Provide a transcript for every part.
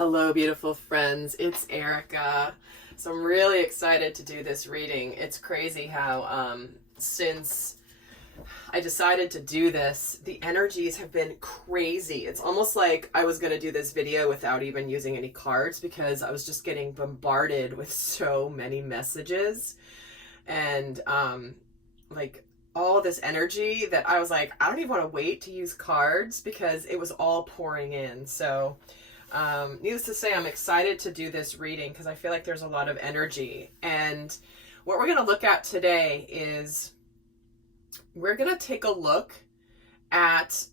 Hello, beautiful friends. It's Erika. So I'm really excited to do this reading. It's crazy how since I decided to do this, the energies have been crazy. It's almost like I was going to do this video without even using any cards because I was just getting bombarded with so many messages and like all this energy that I was like, I don't even want to wait to use cards because it was all pouring in. So needless to say, I'm excited to do this reading because I feel like there's a lot of energy. And what we're going to look at today is we're going to take a look at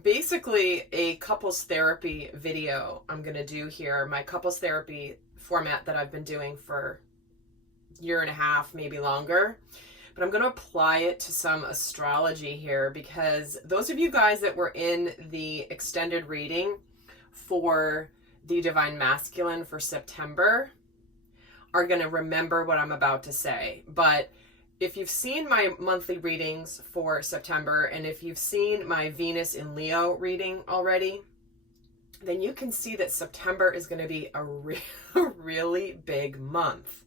basically a couples therapy video I'm going to do here, my couples therapy format that I've been doing for a year and a half, maybe longer. But I'm going to apply it to some astrology here because those of you guys that were in the extended reading for the Divine Masculine for September are going to remember what I'm about to say. But if you've seen my monthly readings for September, and if you've seen my Venus in Leo reading already, then you can see that September is going to be a really big month.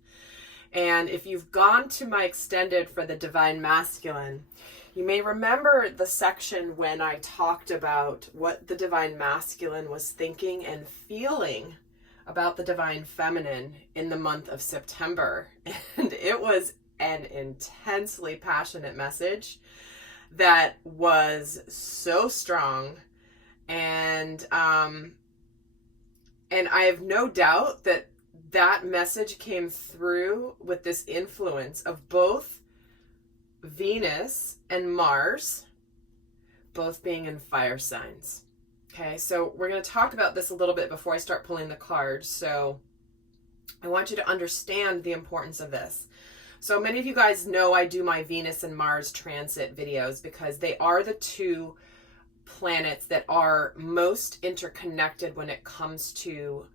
And if you've gone to my extended for the Divine Masculine, you may remember the section when I talked about what the Divine Masculine was thinking and feeling about the Divine Feminine in the month of September. And it was an intensely passionate message that was so strong. And I have no doubt that that message came through with this influence of both Venus and Mars, both being in fire signs. Okay, so we're going to talk about this a little bit before I start pulling the cards. So I want you to understand the importance of this. So many of you guys know I do my Venus and Mars transit videos because they are the two planets that are most interconnected when it comes to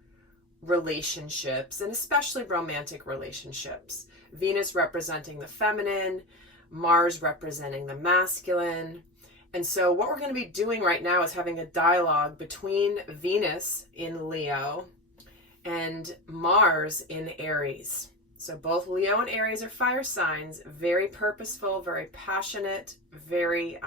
relationships, and especially romantic relationships. Venus representing the feminine, Mars representing the masculine. And so what we're going to be doing right now is having a dialogue between Venus in Leo and Mars in Aries. So both Leo and Aries are fire signs, very purposeful, very passionate, very,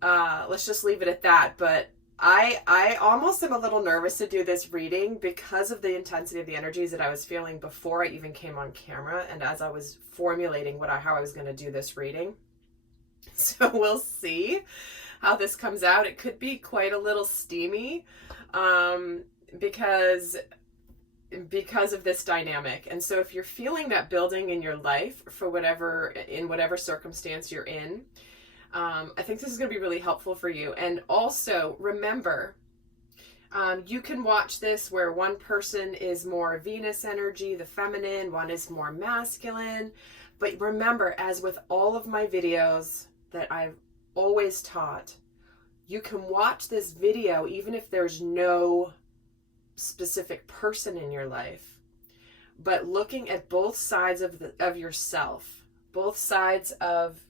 let's just leave it at that. But I almost am a little nervous to do this reading because of the intensity of the energies that I was feeling before I even came on camera and as I was formulating how I was going to do this reading. So we'll see how this comes out. It could be quite a little steamy because of this dynamic. And so if you're feeling that building in your life in whatever circumstance you're in, I think this is going to be really helpful for you. And also remember, you can watch this where one person is more Venus energy, the feminine, one is more masculine. But remember, as with all of my videos that I've always taught, you can watch this video even if there's no specific person in your life, but looking at both sides of yourself, both sides of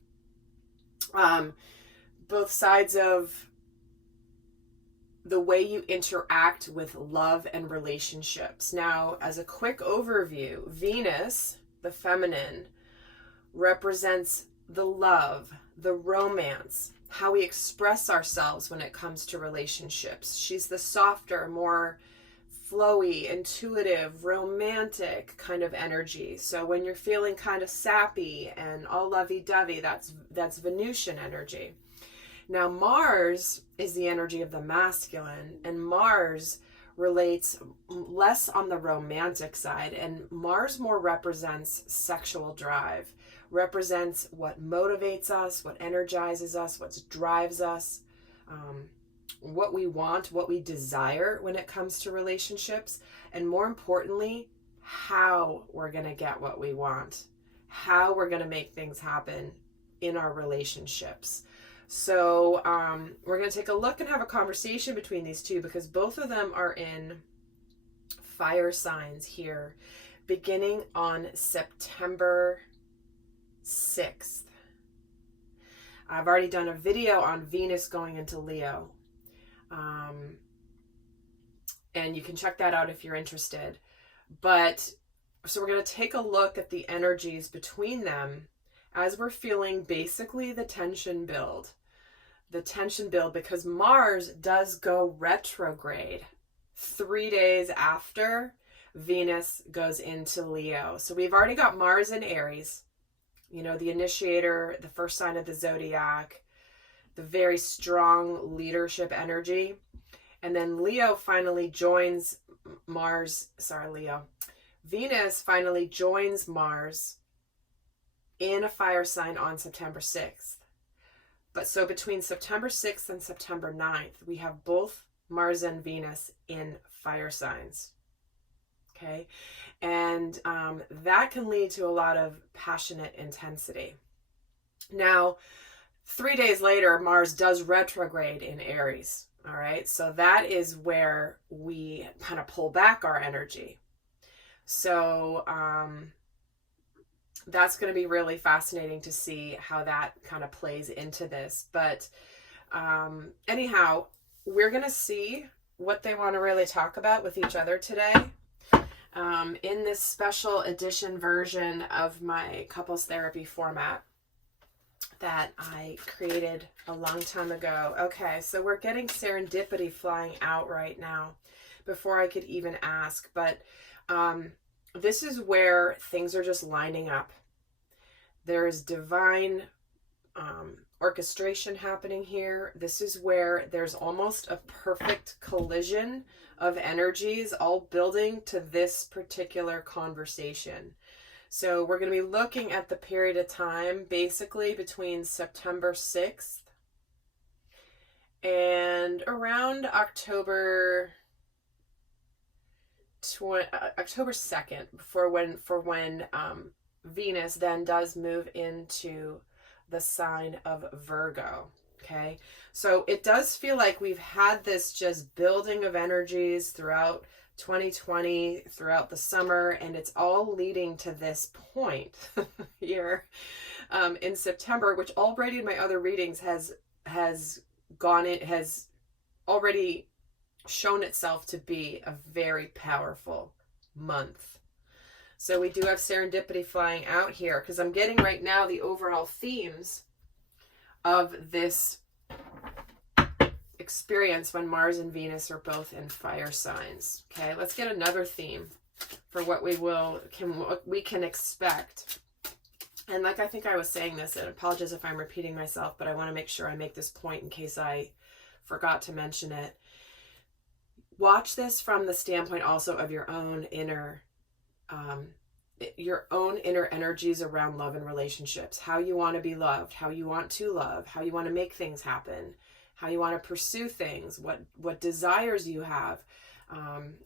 the way you interact with love and relationships. Now, as a quick overview, Venus, the feminine, represents the love, the romance, how we express ourselves when it comes to relationships. She's the softer, more flowy, intuitive, romantic kind of energy. So when you're feeling kind of sappy and all lovey-dovey, that's Venusian energy. Now Mars is the energy of the masculine, and Mars relates less on the romantic side, and Mars more represents sexual drive, represents what motivates us, what energizes us, what drives us, what we want, what we desire when it comes to relationships, and more importantly, how we're going to get what we want, how we're going to make things happen in our relationships. So we're going to take a look and have a conversation between these two because both of them are in fire signs here, beginning on September 6th. I've already done a video on Venus going into Leo. And you can check that out if you're interested. But so we're going to take a look at the energies between them as we're feeling basically the tension build. The tension build, because Mars does go retrograde 3 days after Venus goes into Leo. So we've already got Mars in Aries, you know, the initiator, the first sign of the zodiac, the very strong leadership energy. And then Leo finally joins Venus finally joins Mars in a fire sign on September 6th. But so between September 6th and September 9th, we have both Mars and Venus in fire signs. Okay. And that can lead to a lot of passionate intensity. Now, 3 days later, Mars does retrograde in Aries. All right. So that is where we kind of pull back our energy. So that's going to be really fascinating to see how that kind of plays into this. But anyhow, we're going to see what they want to really talk about with each other today. In this special edition version of my couples therapy format that I created a long time ago. Okay, so we're getting serendipity flying out right now before I could even ask. But this is where things are just lining up. There's divine orchestration happening here. This is where there's almost a perfect collision of energies all building to this particular conversation. So we're going to be looking at the period of time basically between September 6th and around October 2nd for when Venus then does move into the sign of Virgo. Okay, so it does feel like we've had this just building of energies throughout 2020, throughout the summer, and it's all leading to this point here in September, which already in my other readings has already shown itself to be a very powerful month. So we do have serendipity flying out here because I'm getting right now the overall themes of this experience when Mars and Venus are both in fire signs. Okay, let's get another theme for what we can expect. And like I think I was saying this, and I apologize if I'm repeating myself, but I want to make sure I make this point in case I forgot to mention it. Watch this from the standpoint also of your own inner energies around love and relationships, how you want to be loved, how you want to love, how you want to make things happen, how you want to pursue things, what desires you have.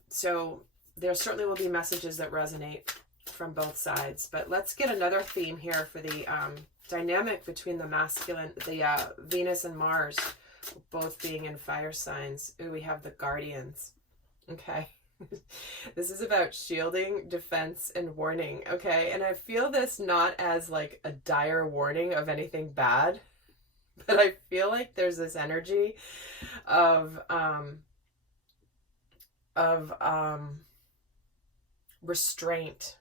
So there certainly will be messages that resonate from both sides. But let's get another theme here for the dynamic between the masculine, the Venus and Mars, both being in fire signs. Ooh, we have the guardians. Okay. This is about shielding, defense, and warning. Okay. And I feel this not as like a dire warning of anything bad, but I feel like there's this energy of restraint.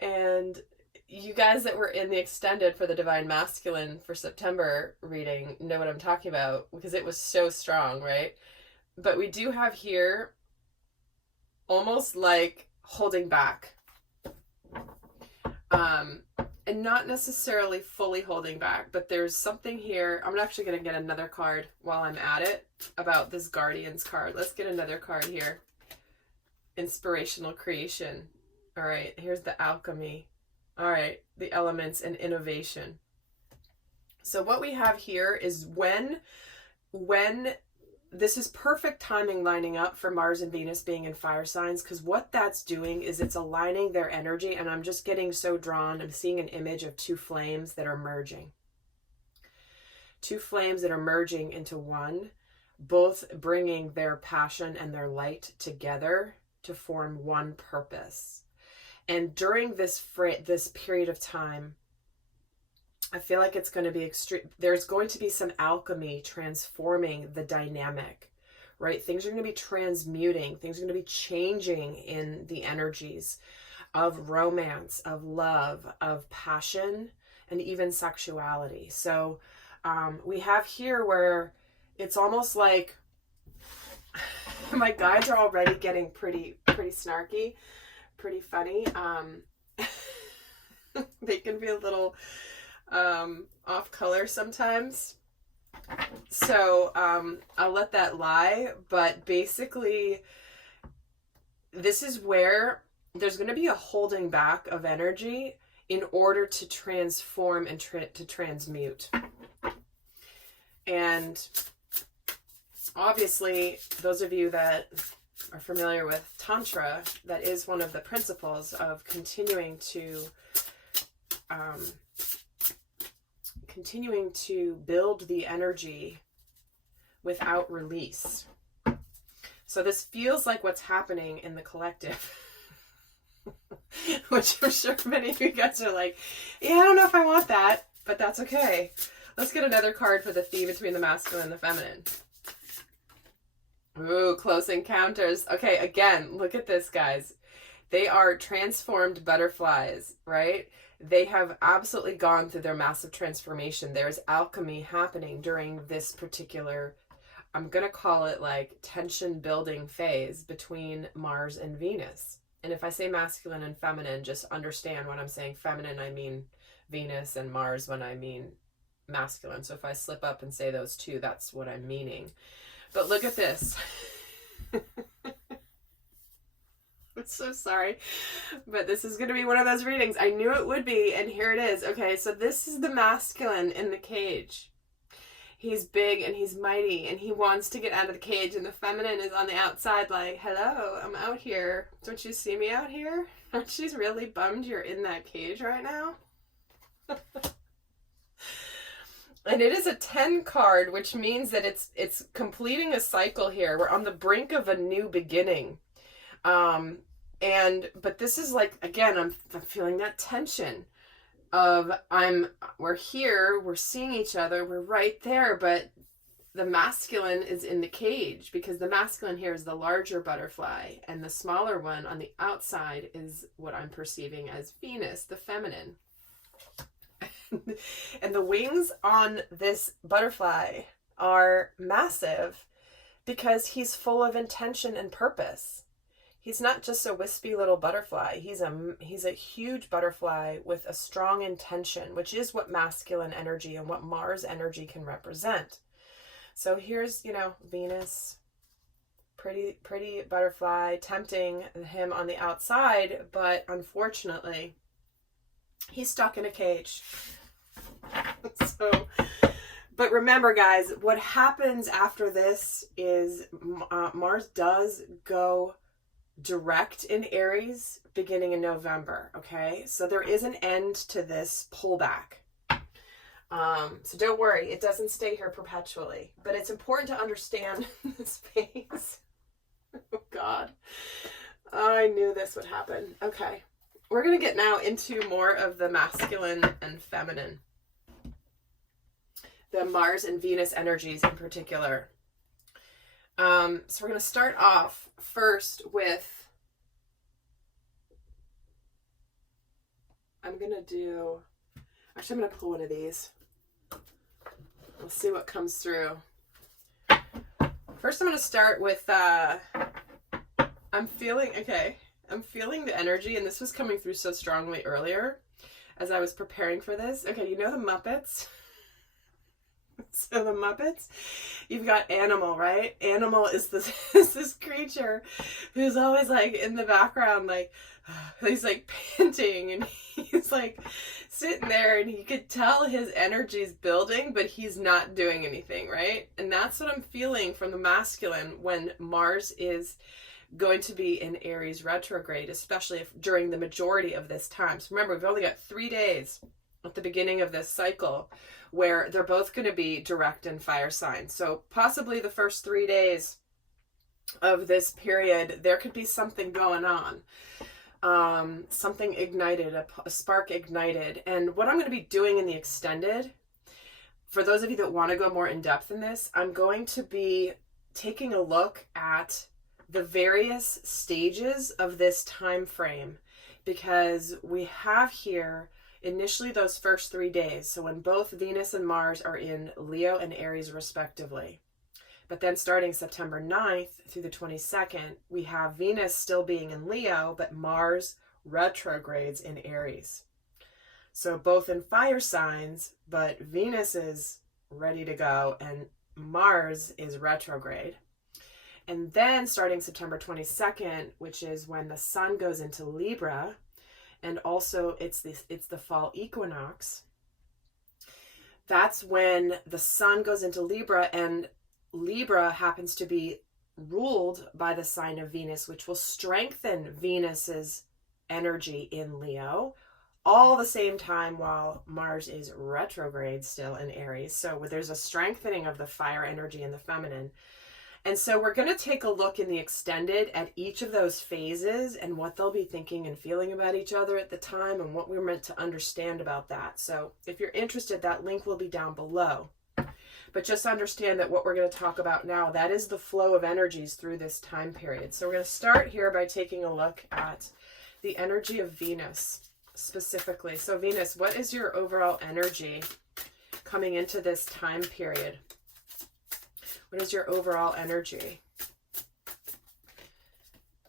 And you guys that were in the extended for the Divine Masculine for September reading know what I'm talking about because it was so strong, right? But we do have here almost like holding back. And not necessarily fully holding back, but there's something here. I'm actually going to get another card while I'm at it about this Guardians card. Let's get another card here. Inspirational creation. All right, here's the alchemy. All right, the elements and innovation. So what we have here is when this is perfect timing lining up for Mars and Venus being in fire signs, because what that's doing is it's aligning their energy, and I'm just getting so drawn. I'm seeing an image of two flames that are merging. Two flames that are merging into one, both bringing their passion and their light together to form one purpose. And during this period of time, I feel like it's going to be extreme. There's going to be some alchemy transforming the dynamic, right? Things are going to be transmuting. Things are going to be changing in the energies of romance, of love, of passion, and even sexuality. So we have here where it's almost like my guides are already getting pretty snarky, pretty funny. They can be a little off color sometimes. So I'll let that lie. But basically, this is where there's going to be a holding back of energy in order to transform and to transmute. And obviously, those of you that are familiar with Tantra, that is one of the principles of continuing to build the energy without release. So this feels like what's happening in the collective, which I'm sure many of you guys are like, yeah, I don't know if I want that, but that's okay. Let's get another card for the theme between the masculine and the feminine. Ooh, close encounters. Okay, again, look at this, guys. They are transformed butterflies, right? They have absolutely gone through their massive transformation. There's alchemy happening during this particular, I'm going to call it like tension building phase between Mars and Venus. And if I say masculine and feminine, just understand when I'm saying feminine, I mean Venus, and Mars when I mean masculine. So if I slip up and say those two, that's what I'm meaning. But look at this. I'm so sorry, but this is going to be one of those readings. I knew it would be, and here it is. Okay, so this is the masculine in the cage. He's big and he's mighty and he wants to get out of the cage, and the feminine is on the outside like, hello, I'm out here. Don't you see me out here? Aren't you really bummed you're in that cage right now? And it is a 10 card, which means that it's completing a cycle here. We're on the brink of a new beginning. But this is like, again, I'm feeling that tension of we're here, we're seeing each other, we're right there, but the masculine is in the cage, because the masculine here is the larger butterfly, and the smaller one on the outside is what I'm perceiving as Venus, the feminine. And the wings on this butterfly are massive because he's full of intention and purpose. He's not just a wispy little butterfly. He's a huge butterfly with a strong intention, which is what masculine energy and what Mars energy can represent. So here's, Venus, pretty butterfly, tempting him on the outside, but unfortunately, he's stuck in a cage. But remember, guys, what happens after this is Mars does go direct in Aries beginning in November, okay? So there is an end to this pullback. So don't worry, it doesn't stay here perpetually. But it's important to understand this phase. Oh, God. I knew this would happen. Okay. We're going to get now into more of the masculine and feminine. The Mars and Venus energies in particular. So we're going to start off first with, I'm going to pull one of these. We'll see what comes through. First, I'm going to start with, I'm feeling the energy, and this was coming through so strongly earlier as I was preparing for this. Okay, you know the Muppets? So the Muppets, you've got Animal, right? Animal is this creature who's always like in the background, like he's like panting, and he's like sitting there, and you could tell his energy's building, but he's not doing anything, right? And that's what I'm feeling from the masculine when Mars is going to be in Aries retrograde, especially during the majority of this time. So remember, we've only got 3 days at the beginning of this cycle where they're both going to be direct in fire signs. So possibly the first 3 days of this period, there could be something going on. Something ignited, a spark ignited. And what I'm going to be doing in the extended, for those of you that want to go more in depth in this, I'm going to be taking a look at the various stages of this time frame, because we have here initially those first 3 days. So when both Venus and Mars are in Leo and Aries respectively. But then starting September 9th through the 22nd, we have Venus still being in Leo, but Mars retrogrades in Aries. So both in fire signs, but Venus is ready to go and Mars is retrograde. And then starting September 22nd, which is when the sun goes into Libra, and also it's the fall equinox. That's when the sun goes into Libra, and Libra happens to be ruled by the sign of Venus, which will strengthen Venus's energy in Leo, all the same time while Mars is retrograde still in Aries. So there's a strengthening of the fire energy in the feminine. And so we're going to take a look in the extended at each of those phases and what they'll be thinking and feeling about each other at the time and what we're meant to understand about that. So if you're interested, that link will be down below. But just understand that what we're going to talk about now, that is the flow of energies through this time period. So we're going to start here by taking a look at the energy of Venus specifically. So Venus, what is your overall energy coming into this time period? What is your overall energy?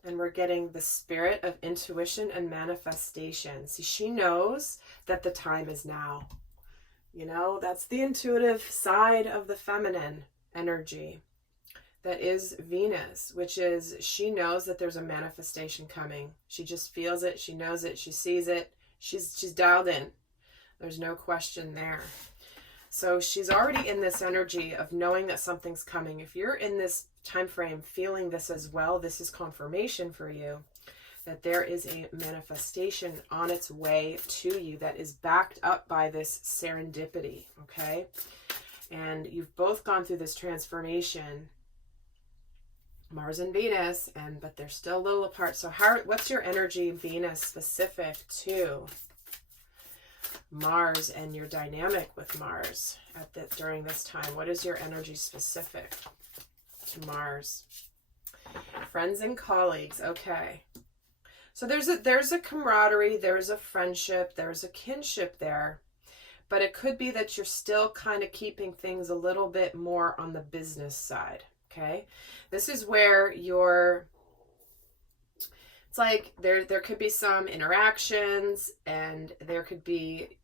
And we're getting the spirit of intuition and manifestation. See, she knows that the time is now. You know, that's the intuitive side of the feminine energy. That is Venus, which is she knows that there's a manifestation coming. She just feels it. She knows it. She sees it. She's dialed in. There's no question there. So she's already in this energy of knowing that something's coming. If you're in this time frame feeling this as well, this is confirmation for you that there is a manifestation on its way to you that is backed up by this serendipity, okay? And you've both gone through this transformation, Mars and Venus, but they're still a little apart. So what's your energy, Venus, specific to Mars and your dynamic with Mars during this time? What is your energy specific to Mars? Friends and colleagues, okay. So there's a camaraderie, there's a friendship, there's a kinship there, but it could be that you're still kind of keeping things a little bit more on the business side, okay? This is where it's like there could be some interactions, and there could be,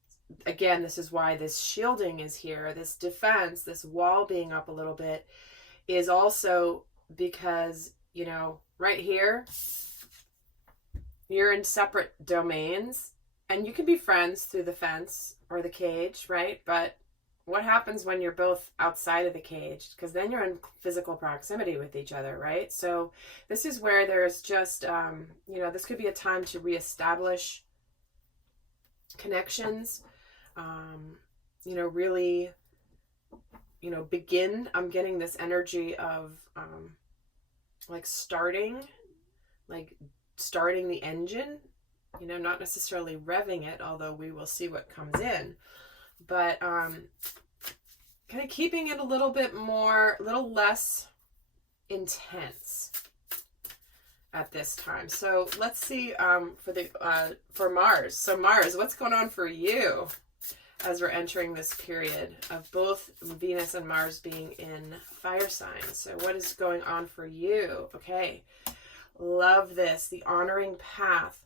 again, this is why this shielding is here, this defense, this wall being up a little bit is also because, you know, right here, you're in separate domains, and you can be friends through the fence or the cage, right? But what happens when you're both outside of the cage? Because then you're in physical proximity with each other, right? So this is where there's just, you know, this could be a time to reestablish connections, you know, really, you know, begin. I'm getting this energy of like starting the engine, you know, not necessarily revving it, although we will see what comes in, but kind of keeping it a little less intense at this time. So let's see for Mars. So Mars, what's going on for you as we're entering this period of both Venus and Mars being in fire signs? So what is going on for you? Okay. Love this. The honoring path.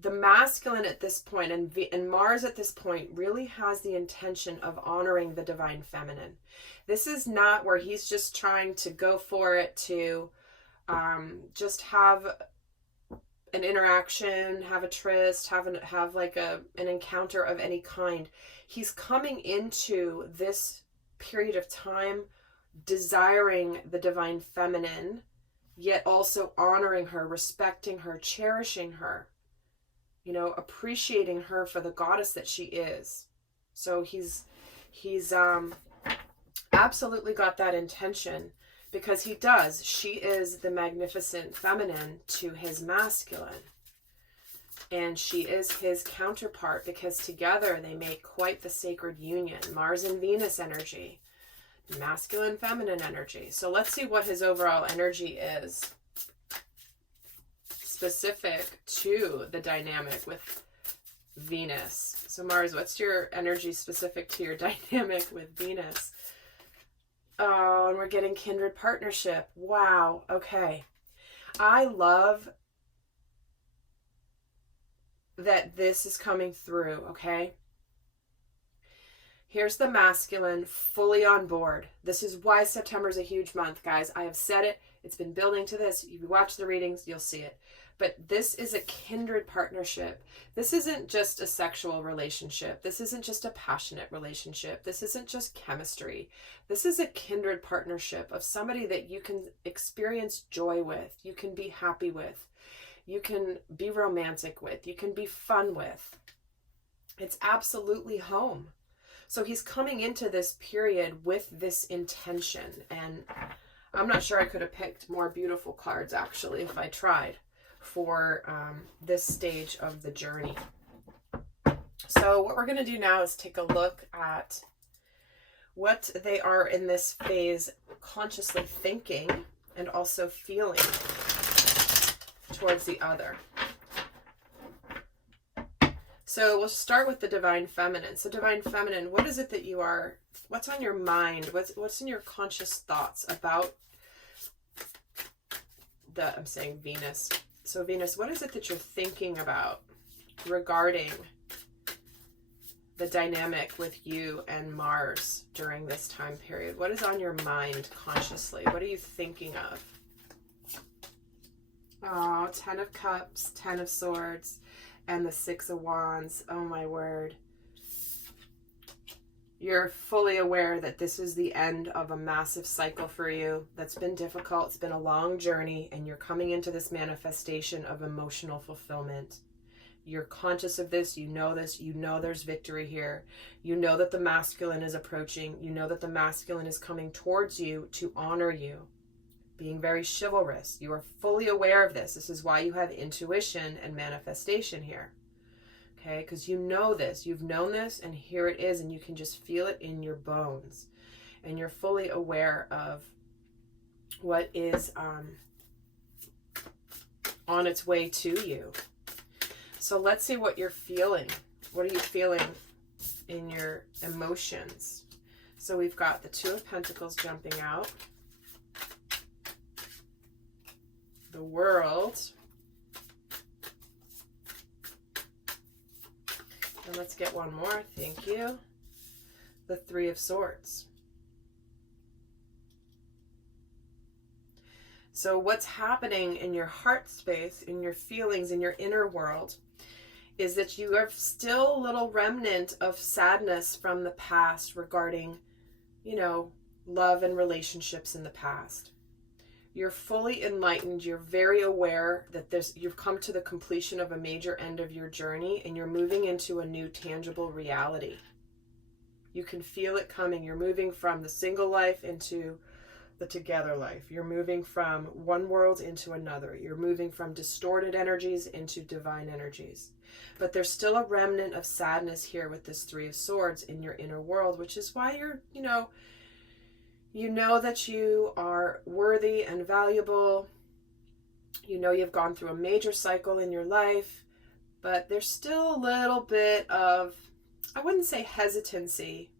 The masculine at this point and Mars at this point really has the intention of honoring the divine feminine. This is not where he's just trying to go for it to just have an interaction, have a tryst, have like an encounter of any kind. He's coming into this period of time desiring the divine feminine, yet also honoring her, respecting her, cherishing her, you know, appreciating her for the goddess that she is. So he's absolutely got that intention, because he does. She is the magnificent feminine to his masculine, and she is his counterpart, because together they make quite the sacred union. Mars and Venus energy. masculine, feminine energy. So let's see what his overall energy is specific to the dynamic with Venus. So Mars, what's your energy specific to your dynamic with Venus? Oh, and we're getting kindred partnership. Wow. Okay. I love that this is coming through, okay? Here's the masculine fully on board. This is why September is a huge month, guys. I have said it. It's been building to this. If you watch the readings, you'll see it. But this is a kindred partnership. This isn't just a sexual relationship. This isn't just a passionate relationship. This isn't just chemistry. This is a kindred partnership of somebody that you can experience joy with, you can be happy with, you can be romantic with, you can be fun with. It's absolutely home. So he's coming into this period with this intention. And I'm not sure I could have picked more beautiful cards, actually, if I tried, for this stage of the journey. So what we're going to do now is take a look at what they are in this phase consciously thinking and also feeling towards the other. So we'll start with the divine feminine. So divine feminine, what is it that you are, what's on your mind? What's in your conscious thoughts about I'm saying Venus. So Venus, what is it that you're thinking about regarding the dynamic with you and Mars during this time period? What is on your mind consciously? What are you thinking of? Oh, 10 of Cups, 10 of Swords, and the 6 of Wands. Oh my word. You're fully aware that this is the end of a massive cycle for you that's been difficult. It's been a long journey, and you're coming into this manifestation of emotional fulfillment. You're conscious of this. You know this. You know there's victory here. You know that the masculine is approaching. You know that the masculine is coming towards you to honor you, being very chivalrous. You are fully aware of this. This is why you have intuition and manifestation here. Okay, because you know this, you've known this, and here it is, and you can just feel it in your bones. And you're fully aware of what is on its way to you. So let's see what you're feeling. What are you feeling in your emotions? So we've got the 2 of Pentacles jumping out. The World. And let's get one more. Thank you. The 3 of Swords. So what's happening in your heart space, in your feelings, in your inner world, is that you have still a little remnant of sadness from the past regarding, you know, love and relationships in the past. You're fully enlightened. You're very aware that you've come to the completion of a major end of your journey, and you're moving into a new tangible reality. You can feel it coming. You're moving from the single life into the together life. You're moving from one world into another. You're moving from distorted energies into divine energies. But there's still a remnant of sadness here with this 3 of Swords in your inner world, which is why you're, you know that you are worthy and valuable. You know you've gone through a major cycle in your life, but there's still a little bit of, I wouldn't say hesitancy,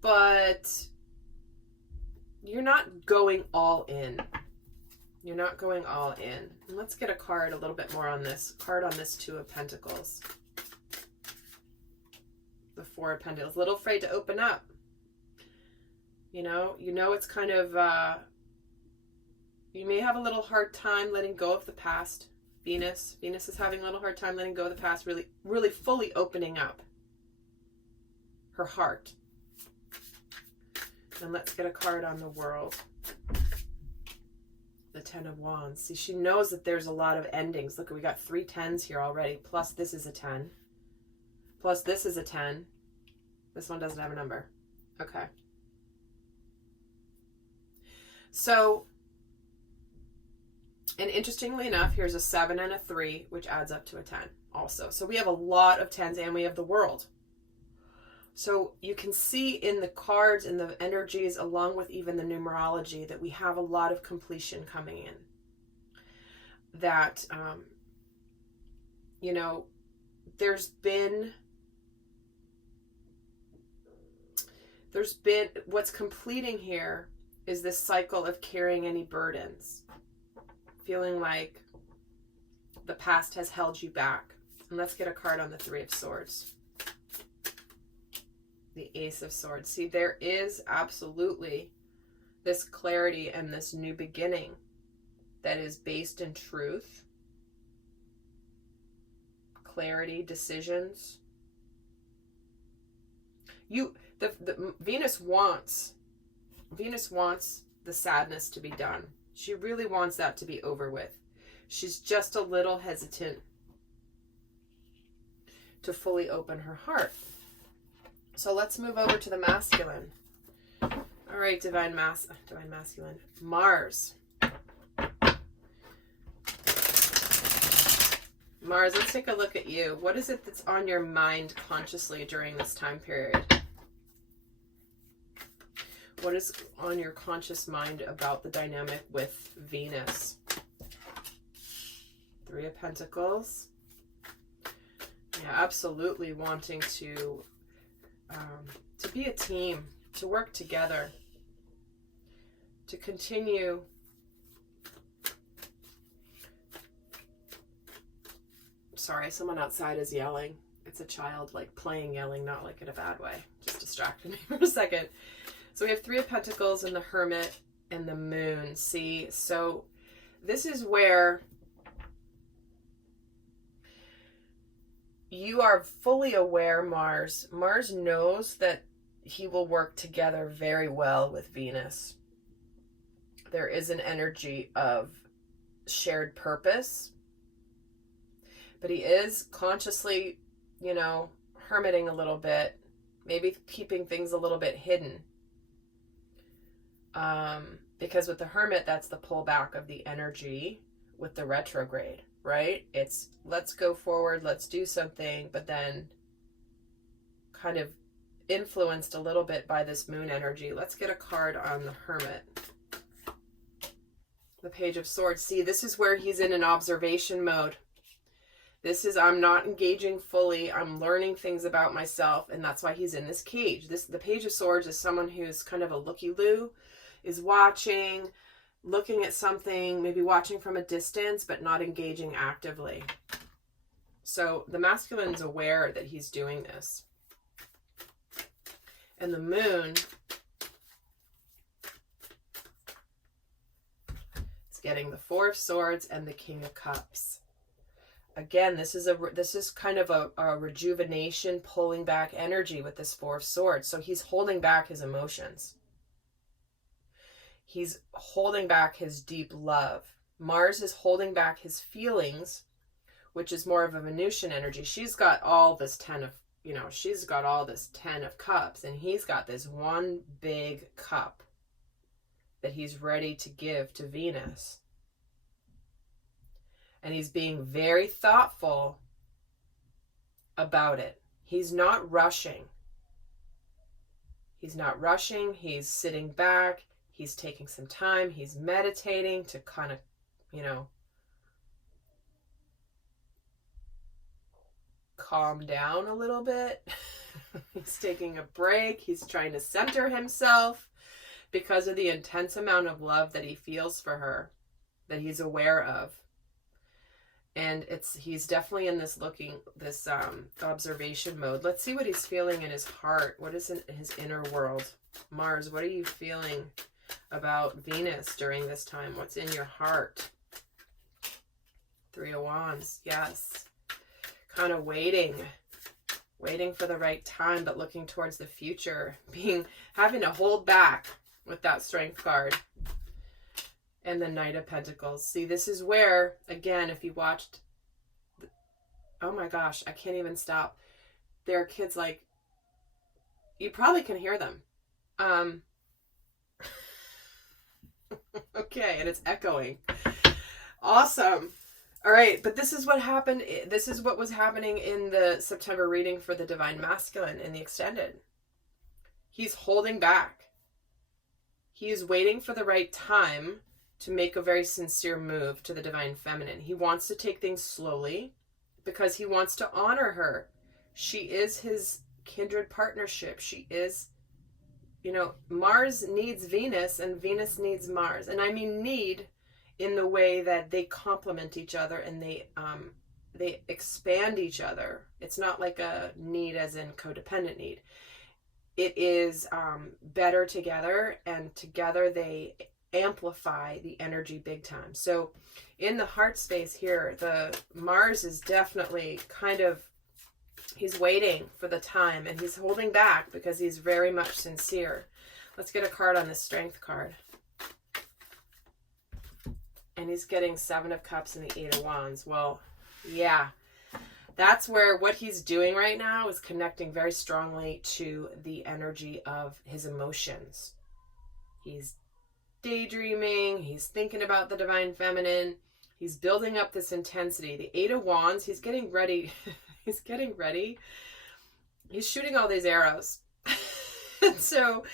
but you're not going all in. You're not going all in. And let's get a card a little bit more on this. Card on this 2 of Pentacles. The 4 of Pentacles. A little afraid to open up. You know it's kind of, you may have a little hard time letting go of the past. Venus is having a little hard time letting go of the past, really, really fully opening up her heart. And let's get a card on the World. The 10 of Wands. See, she knows that there's a lot of endings. Look, we got 3 10s here already, plus this is a 10. Plus this is a 10. This one doesn't have a number. Okay. So, and interestingly enough, here's a 7 and a 3, which adds up to a 10 also. So we have a lot of 10s, and we have the World. So you can see in the cards and the energies, along with even the numerology, that we have a lot of completion coming in. That, you know, there's been, what's completing here is this cycle of carrying any burdens. Feeling like the past has held you back. And let's get a card on the Three of Swords. The Ace of Swords. See, there is absolutely this clarity and this new beginning that is based in truth, clarity, decisions. Venus wants the sadness to be done. She really wants that to be over with. She's just a little hesitant to fully open her heart. So let's move over to the masculine. All right, divine masculine. Mars. Mars, let's take a look at you. What is it that's on your mind consciously during this time period? What is on your conscious mind about the dynamic with Venus? Three of Pentacles. Yeah, absolutely wanting to be a team, to work together, to continue sorry, someone outside is yelling. It's a child like playing yelling, not like in a bad way. Just distracted me for a second. So we have Three of Pentacles and the Hermit and the Moon. See, so this is where you are fully aware, Mars. Mars knows that he will work together very well with Venus. There is an energy of shared purpose, but he is consciously, you know, hermiting a little bit, maybe keeping things a little bit hidden. Because with the Hermit, that's the pullback of the energy with the retrograde, right? It's let's go forward, let's do something, but then kind of influenced a little bit by this moon energy. Let's get a card on the Hermit. The Page of Swords. See, this is where he's in an observation mode. This is, I'm not engaging fully. I'm learning things about myself, and that's why he's in this cage. The Page of Swords is someone who's kind of a looky-loo, is watching, looking at something, maybe watching from a distance, but not engaging actively. So the masculine's aware that he's doing this. And the Moon is getting the Four of Swords and the King of Cups. Again, this is kind of a rejuvenation, pulling back energy with this Four of Swords. So he's holding back his emotions. He's holding back his deep love. Mars is holding back his feelings, which is more of a Venusian energy. She's got all this she's got all this 10 of Cups, and he's got this one big cup that he's ready to give to Venus. And he's being very thoughtful about it. He's not rushing. He's not rushing. He's sitting back. He's taking some time. He's meditating to kind of, calm down a little bit. He's taking a break. He's trying to center himself because of the intense amount of love that he feels for her, that he's aware of. And he's definitely in this observation mode. Let's see what he's feeling in his heart. What is in his inner world? Mars, what are you feeling about Venus during this time? What's in your heart? Three of Wands, yes. Kind of waiting for the right time, but looking towards the future, having to hold back with that Strength card. And the Knight of Pentacles. See, this is where, again, if you watched, oh my gosh, I can't even stop. There are kids like, you probably can hear them. Okay, and it's echoing. Awesome. All right, but this is what happened. This is what was happening in the September reading for the Divine Masculine in the extended. He's holding back. He is waiting for the right time to make a very sincere move to the divine feminine. He wants to take things slowly because he wants to honor her. She is his kindred partnership. She is, you know, Mars needs Venus and Venus needs Mars. And I mean need in the way that they complement each other and they expand each other. It's not like a need as in codependent need. It is better together, and together they amplify the energy big time. So in the heart space here, the Mars is definitely kind of, he's waiting for the time and he's holding back because he's very much sincere. Let's get a card on the Strength card. And he's getting 7 of Cups and the 8 of Wands. Well, yeah. That's where what he's doing right now is connecting very strongly to the energy of his emotions. He's daydreaming. He's thinking about the divine feminine. He's building up this intensity. The 8 of Wands, he's getting ready. He's getting ready. He's shooting all these arrows. And so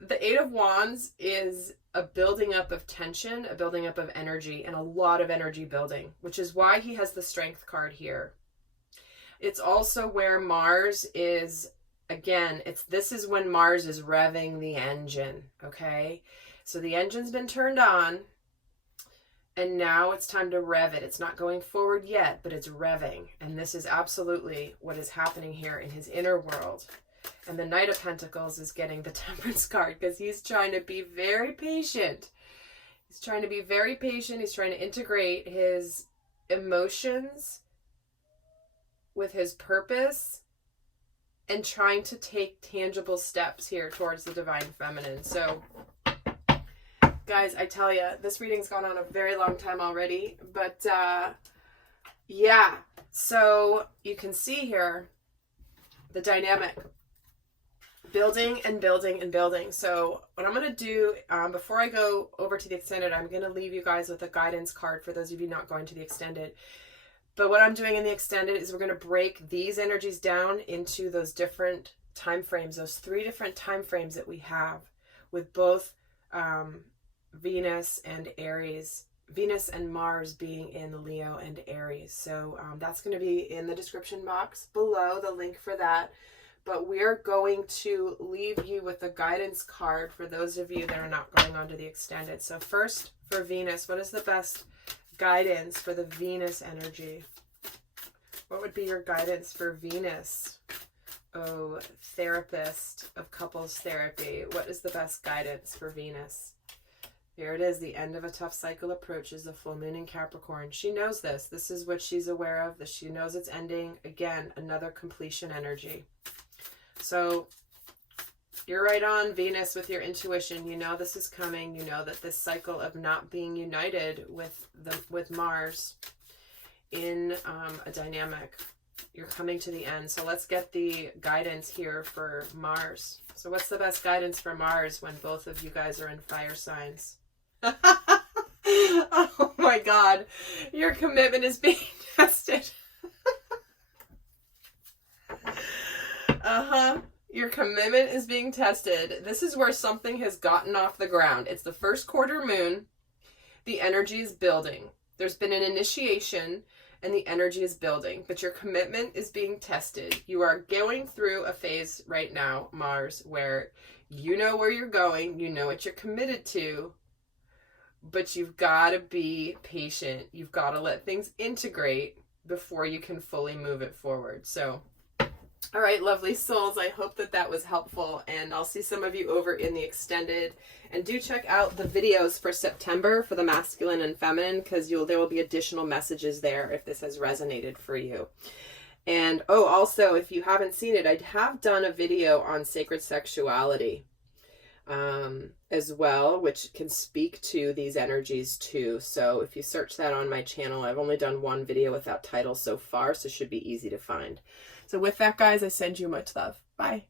the 8 of Wands is a building up of tension, a building up of energy, and a lot of energy building, which is why he has the Strength card here. It's also where Mars is, again, this is when Mars is revving the engine, okay? So the engine's been turned on, and now it's time to rev it. It's not going forward yet, but it's revving. And this is absolutely what is happening here in his inner world. And the Knight of Pentacles is getting the Temperance card because he's trying to be very patient. He's trying to be very patient. He's trying to integrate his emotions with his purpose and trying to take tangible steps here towards the divine feminine. So guys, I tell you, this reading's gone on a very long time already, but yeah, so you can see here the dynamic building and building and building. So what I'm going to do before I go over to the extended, I'm going to leave you guys with a guidance card for those of you not going to the extended. But what I'm doing in the extended is we're going to break these energies down into those different time frames, those 3 different time frames that we have with both Venus and Aries, Venus and Mars being in Leo and Aries. So that's going to be in the description box below, the link for that. But we're going to leave you with a guidance card for those of you that are not going on to the extended. So first, for Venus, what is the best guidance for the Venus energy? What would be your guidance for Venus? Oh, therapist of couples therapy. What is the best guidance for Venus? Here it is. The end of a tough cycle approaches, the full moon in Capricorn. She knows this. This is what she's aware of. She knows it's ending. Again, another completion energy. So you're right on, Venus, with your intuition. You know this is coming. You know that this cycle of not being united with Mars in a dynamic, you're coming to the end. So let's get the guidance here for Mars. So what's the best guidance for Mars when both of you guys are in fire signs? Oh my God, your commitment is being tested. Your commitment is being tested. This is where something has gotten off the ground. It's the first quarter moon. The energy is building. There's been an initiation and the energy is building, but your commitment is being tested. You are going through a phase right now, Mars, where you know where you're going, you know what you're committed to, but you've got to be patient. You've got to let things integrate before you can fully move it forward. So all right, lovely souls, I hope that that was helpful, and I'll see some of you over in the extended. And do check out the videos for September for the masculine and feminine, because there will be additional messages there if this has resonated for you. And oh, also, if you haven't seen it, I have done a video on sacred sexuality as well, which can speak to these energies too. So if you search that on my channel, I've only done one video with that title so far, so it should be easy to find. So with that, guys, I send you much love. Bye.